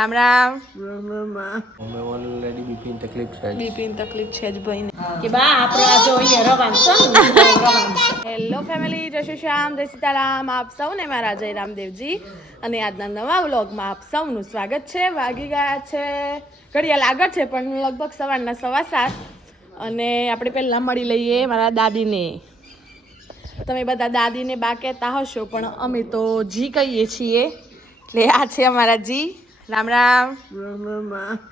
રામ રામ. અમે already BP ની તકલીફ છે. બીપી ની તકલીફ છે જ ભાઈને કે બા આપણે આ જો અહીંયા રવાન છે. હેલો ફેમિલી, જય શ્રી શ્યામ, જય સીતારામ. આપ સૌને મારા જય રામદેવજી અને આજના નવા વ્લોગમાં આપ સૌનું સ્વાગત છે. વાગી ગયા છે ઘડિયાળ આગળ છે પણ લગભગ સવારના 7:15 અને આપણે પહેલાં મળી લઈએ મારા દાદીને. તમે બધા દાદીને બા કહેતા હશો પણ અમે તો જી કહીએ છીએ. એટલે આ છે અમારા જી. રામ રામ.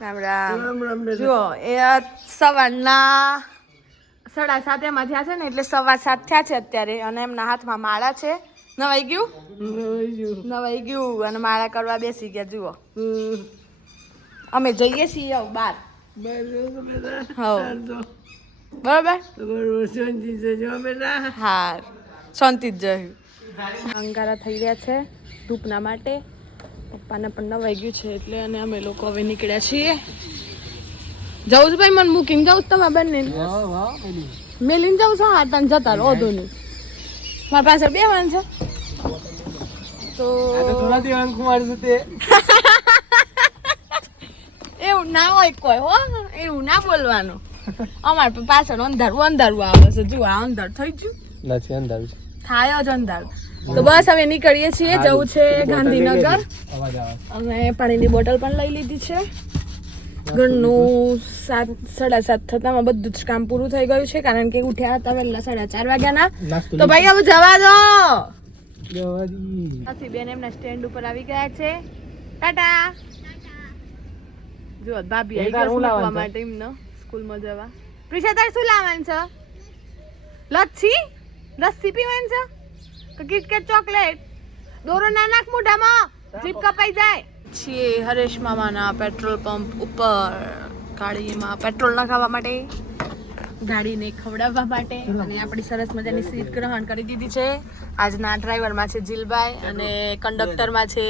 રામ રામ. જુઓ એ સવારના 7:30 એમાં થયા છે ને એટલે 7:15 થયા છે અત્યારે અને એમના હાથમાં માળા છે. નવાઈ ગયું અને માળા કરવા બેસી ગયા. જુઓ અમે જઈએ છીએ બહાર. બરોબર. હા, શાંતિ જ જયું. અંગારા થઈ રહ્યા છે ધૂપના માટે. પપ્પાને પણ નવાઈ ગયું છે એટલે અને અમે લોકો હવે નીકળ્યા છીએ. જવું જ ભાઈ, મને મૂકીને જવું તમે બંને મેલીને જાઉં છો. હા તને જતા રહો નહીં. મારા પાસે બેવાનું છે તો એવું ના હોય કોઈ. હો એવું ના બોલવાનું. અમારે પાછળ અંધારું આવે છે. જુઓ આ અંધારું થઈ ગયું નથી અંધારું થાય જ અંધારું. તો બસ હવે નીકળીએ છીએ. જવું છે ગાંધીનગર. અમે પાણીની બોટલ પણ લઈ લીધી છે. ઘરનું 7:30 થતામાં બધું જ કામ પૂરું થઈ ગયું છે કારણ કે ઉઠ્યા હતા વહેલા 4:30 વાગ્યાના. તો ભાઈ હવે જવા દો. બેન એમના સ્ટેન્ડ ઉપર આવી ગયા છે. ટાટા. જો ભાભી આવી ગયા મૂકવા માટે એમને સ્કૂલમાં જવા. પ્રિશા તારે શું લાવવાનું છે? લસ્સી પીવાની છે કે કિટકેટ ચોકલેટ? દોરો ના નાખ મોઢામાં, જીભ કપાઈ જાય. છીએ હરેશ મામાના પેટ્રોલ પંપ ઉપર ગાડીમાં પેટ્રોલ નખાવવા માટે, ગાડીને ખવડાવવા માટે. અને આપણી સરસ મજાની સીટ ગ્રહણ કરી દીધી છે. આજના ડ્રાઈવરમાં છે જીલભાઈ અને કંડક્ટરમાં છે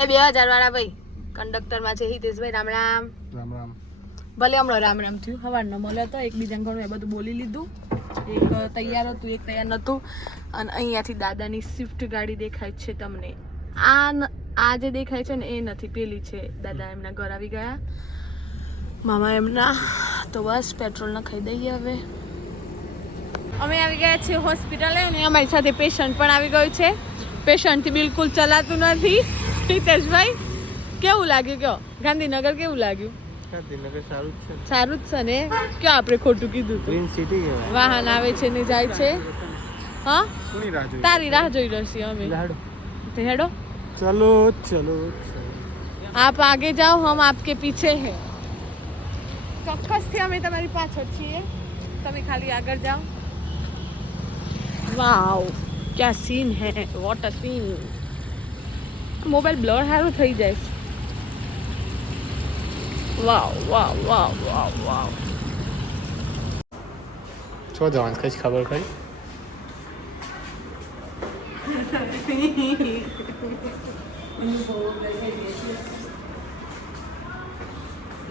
એ 2000 વાળા ભાઈ. કંડક્ટરમાં છે હિતેશભાઈ. રામ રામ. રામ રામ. ભલે હમણાં રામ રામ થયું. સવારનો મળ્યો હતો એકબીજાને ઘણું એ બધું બોલી લીધું. એક તૈયાર હતું, એક તૈયાર નહોતું. અને અહીંયાથી દાદાની સ્વિફ્ટ ગાડી દેખાય છે તમને. આ જે દેખાય છે ને એ નથી, પેલી છે. દાદા એમના ઘર આવી ગયા, મામા એમના. તો બસ પેટ્રોલ નખાઈ દઈએ હવે. અમે આવી ગયા છીએ હોસ્પિટલે અને અમારી સાથે પેશન્ટ પણ આવી ગયું છે. પેશન્ટથી બિલકુલ ચલાતું નથી. હિતેશભાઈ કેવું લાગ્યું? કયો ગાંધીનગર કેવું લાગ્યું? ગાંધીનગર સારું જ છે. સારું જ છે ને. ક્યાં આપણે ખોટું કીધું? ગ્રીન સિટી કહેવાય. વાહન આવે છે ને જાય છે. હા, કોની રાહ જોઈ? તારી રાહ જોઈ રહી અમે. તો હેડો. ચલો ચલો. आप आगे जाओ, हम आपके पीछे हैं. ચોક્કસથી અમે તમારી પાછળ છીએ, તમે ખાલી આગળ જાઓ. વાવ, क्या सीन है, what a scene. Mobile blur સારું થઈ જાય છે. વાવ વાવ વાવ વાવ વાવ. છો જવાનું કઈ ખબર ખરી?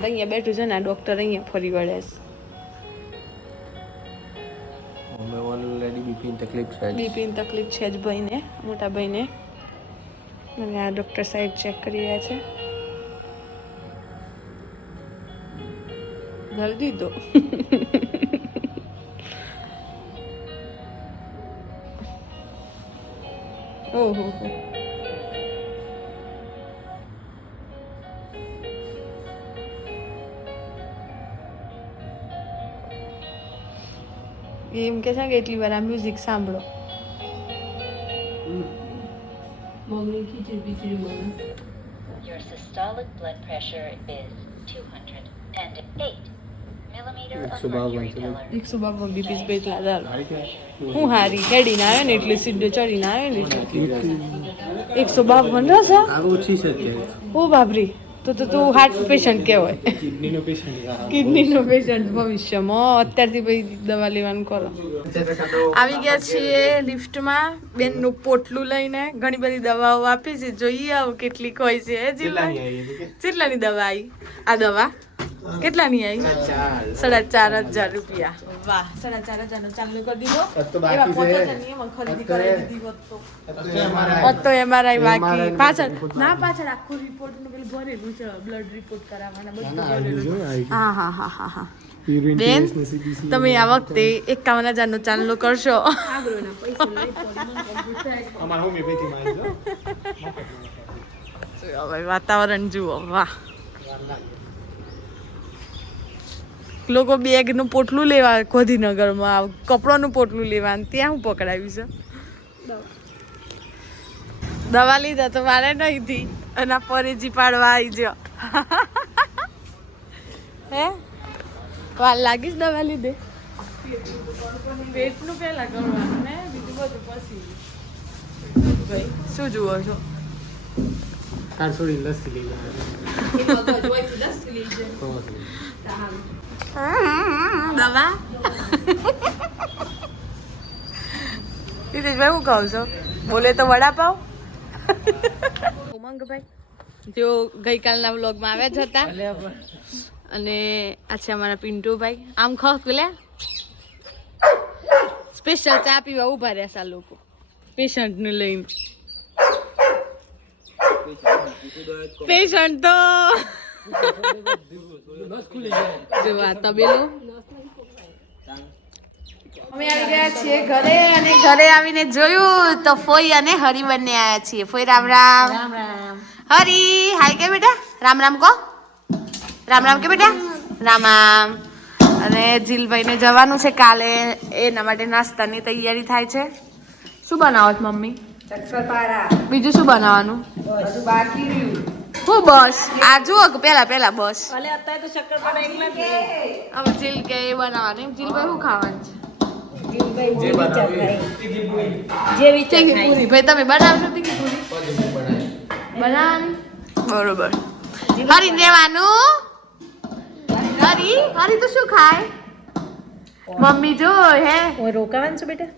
અહીંયા બેઠું છે ને આ ડોક્ટર, અહીંયા ફરી વળે છે. અમે ઓલરેડી બીપી ની તકલીફ છે. બીપી ની તકલીફ છે જ ભાઈને, મોટા ભાઈને. અને આ ડોક્ટર સાહેબ ચેક કરી રહ્યા છે. જલ્દી દો. ઓહો એમ કે છે કે એટલી વાર આ મ્યુઝિક સાંભળો. Your systolic blood pressure is 208 millimeter of mercury pillar. 152 BP બેટલા દાલ. હું હારી હેડીને આવ્યો ને એટલે સીધો ચડીને આવ્યો ને એટલે 152 છે. આ ઓછી છે અત્યારે. ઓ બાપરી. તો તું હાર્ટ પેશન્ટ કહેવાય. કિડનીનો પેશન્ટ. કિડનીનો પેશન્ટ ભવિષ્યમાં. અત્યારથી પછી દવા લેવાનું કરો. આવી ગયા છીએ લિફ્ટમાં બેનનું પોટલું લઈને. ઘણી બધી દવાઓ આપી છે, જોઈએ આવું કેટલીક હોય છે. કેટલાની દવા આવી? આ દવા કેટલાની આવી 4,500 રૂપિયા. વાહ, 4,500 નો ચાલુ કરી દીધો. એવા પોતા છે ને એમાં ખરીદી કરાવી દીધી હોત તો. હોત તો MRI બાકી પાછળ ના પાછળ આખું રિપોર્ટ નું પેલું ભરેલું છે, બ્લડ રિપોર્ટ કરાવવાના બધું ભરેલું છે. હા. બેન તમે આ વખતે 51,000 નો ચાંદલો કરશો. હવે વાતાવરણ જુઓ, વાહ. લોકો બેગ નું પોટલું લેવા ગાંધીનગરમાં, કપડાનું પોટલું લેવા, ત્યાં હું પકડાવ્યું છે. દવા લીધા તો મારે નહીં થી અને પરેજી પાડવા આવી જો. હે વાર લાગીશ દવા લીધે. પેટનું પહેલા કરવાનું ને બીજું બધું પછી. ભાઈ શું જુઓ છો? કારસોડી લસ્સી લઈ દવા ભાઈ હું કહું છું, બોલે તો વડાપાવ. ઉમંગભાઈ તેઓ ગઈકાલના વ્લોગમાં આવ્યા જ હતા અને આ છે અમારા પિન્ટુભાઈ. આમ ખો પેલા સ્પેશિયલ ચા પીવા ઉભા રહ્યા આ લોકો પેશન્ટને લઈને. પેશન્ટ તો જો આ તબેલો. અમે આવી ગયા છીએ ઘરે અને ઘરે આવીને જોયું તો ફોઈ અને હરી બંને આવ્યા છીએ. ફોઈ રામ રામ. હરી હાય કે બેટા રામ રામ કહો. રામ કે બેટા રામ. અને જીલભાઈને જવાનું છે કાલે, એના માટે નાસ્તાની તૈયારી થાય છે. શું બનાવો છો મમ્મી? બીજું શું બનાવવાનું? હું બસ આ જુઓ કે પેલા બસ હવે જીલ કે એ બનાવવાનું. એમ જીલભાઈ શું ખાવાનું છે? પૂરી ભાઈ તમે બનાવશો કે પૂરી બનાવવાની? બરોબર. હરી દેવાનું. હરી તો શું ખાય? મમ્મી જો હે રોકાવાનું છે બેટા.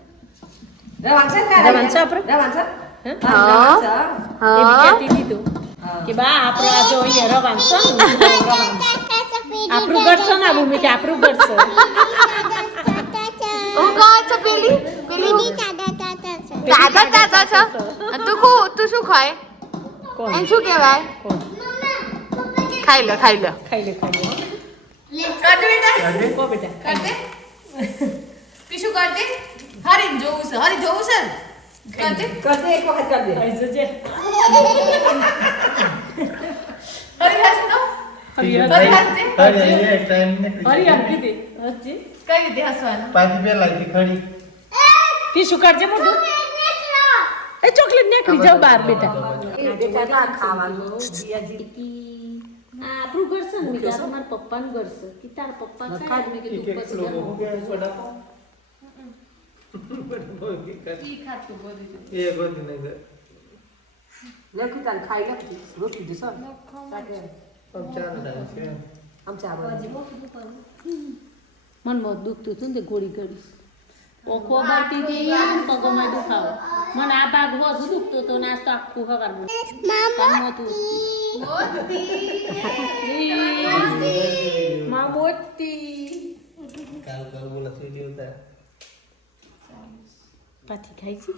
કે બા આપણે આ જો અહીંયા રવાનું છે, આપણું ઘર છે ને ભૂમિ કે આપણું ઘર છે. હું કહો છો પેલી દાદા છો. તું શું ખાય? એમ શું કહેવાય? ખાઈ લે ખાઈ લે કરજે બેટા કરજે. પીશું કરજે. હરી જોવું છે ને કરજે એક વખત કરજે. હરી હસ તો હરી કઈ રીતે હસવાનું? પીશું કરજે મોઢું. એ ચોકલેટ નીકળી જાવ બહાર બેટા. આપણું ઘર છે ને મારા પપ્પાનું ઘર છે કે તારા પપ્પા ખાય મેં કીધું પછી ખાતું બધું મનમાં દુખતું હતું ને ગોળી ગળી ઓખો બારતી ગઈ પગમાં દુખાવો. મને આ ભાગ હોશ દુખતો તો નાસ્તો આખું હવાનું પાછી ખાઈ છે.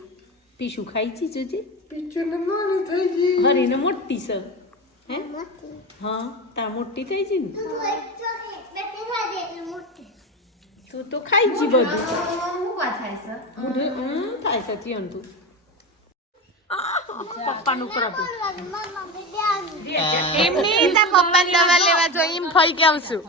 પીશું ખાઈ છે જોજે. હરીને મોટી છે. હે હા તાર મોટી થઈ છે ને તું તો ખાઈ છે બધું. થાય છે ત્યાં તું પપ્પાનું ઉપર હતું. એમની તાર પપ્પાને દવા લેવા જો એમ ફઈ કેમ છું.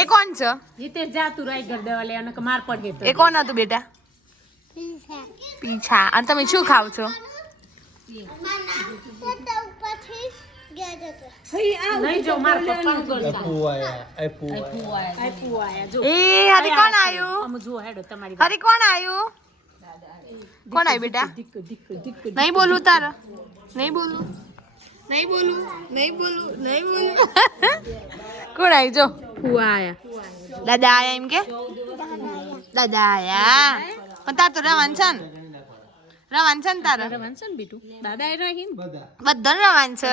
એ કોણ છે? જીતે જા તું રાયગઢ દવા લે અને માર પડે તો. એ કોણ હતું બેટા? પીછા. અને તમે શું ખાવ છો? નહીં જો માર પપ્પાનું ઘર છે. એ હરી કોણ આયું? આમ જુઓ હેડો તમારી હરી કોણ આયું? કોણ આયું બેટા? દિક્ક નહીં બોલું તારા. નહીં બોલું. કોણ આયું જો? ફુવા આયા. દાદા આયા એમ કે? દાદા આયા. પણ તાર તો રવાન છે ને તારે રવાન છે ને બીટું દાદા એ રહી ને બધા રવાન છે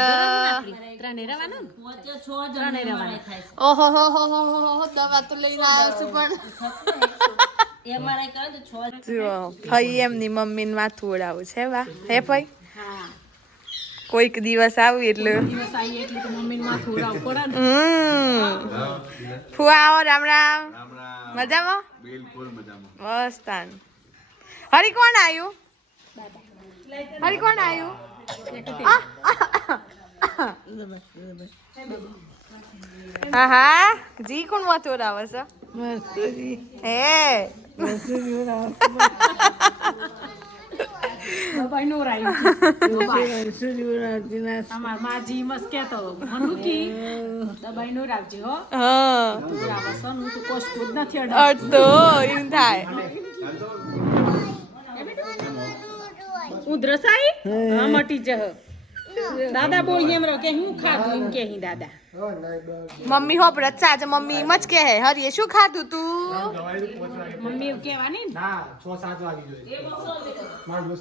ત્રણે રવાનો ને વચ્ચે 6 જણ રવાના થાય છે ઓહો હો હો હો હો દવા તો લઈને આવ્યો છું પણ એમઆરઆઈ કરે તો 6 જુઓ ભાઈ એમની મમ્મીને માથું ઓડાવું છે વાહ હે ભાઈ કોઈક દિવસ આવું એટલે દિવસ આવી એટલે તો મમ્મીને માથું ઉડાવવું પડે ને ફુવા આવો રામ રામ મજામાં બિલકુલ મજામાં બસ તાન હરી કોણ આવ્યું હા હા જી કોણ માથું ઓડાવે છે હે ભાઈનું રાયું અમાર માજી મસ્ત કેતો મનુ કી દબાઈનું રાખજે હો હા રાવસન હું તો કોસ્ટ જ નથી અડધો એમ થાય ઉધરસ આઈ હા મટી જહ દાદા બોલ એમ રહો કે હું ખાધું એમ કે હી દાદા મમ્મી હો રચ્ચા છે મમ્મી મચ કે હે હરીએ શું ખાધું તું મમ્મી એવું કહેવાની ને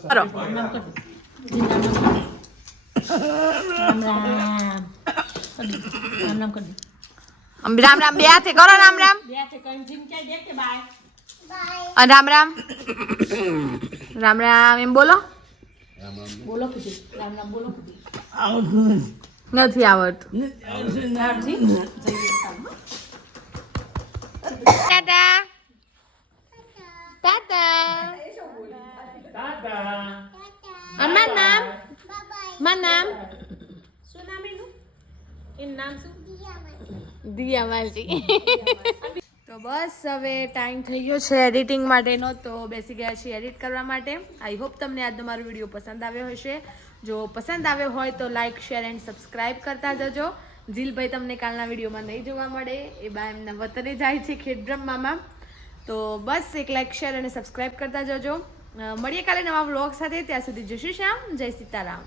કરો રામ રામ બે હાથે કરો રામ રામ અને રામ રામ રામ રામ એમ બોલો બોલો કીધું રામ રામ બોલો કીધું નથી આવડતું ટાટા ટાટા અને મારું નામ શું નામ એનું એનું નામ શું દિયા માલજી તો બસ હવે ટાઈમ થઈ ગયો છે એડિટિંગ માટેનો તો બેસી ગયા છીએ એડિટ કરવા માટે આઈ હોપ તમને આજનો મારો વિડીયો પસંદ આવ્યો હશે જો પસંદ આવ્યો હોય તો લાઇક શેર એન્ડ સબસ્ક્રાઇબ કરતા જજો જીલભાઈ તમને કાલના વિડીયોમાં નહીં જોવા મળે એ બા એમના વતને જાય છે ખેડબ્રહ્મામાં તો બસ એક લાઇક શેર અને સબસ્ક્રાઇબ કરતા જજો મળીએ કાલે નવા વ્લોગ સાથે ત્યાં સુધી જય શ્રી શ્યામ જય સીતારામ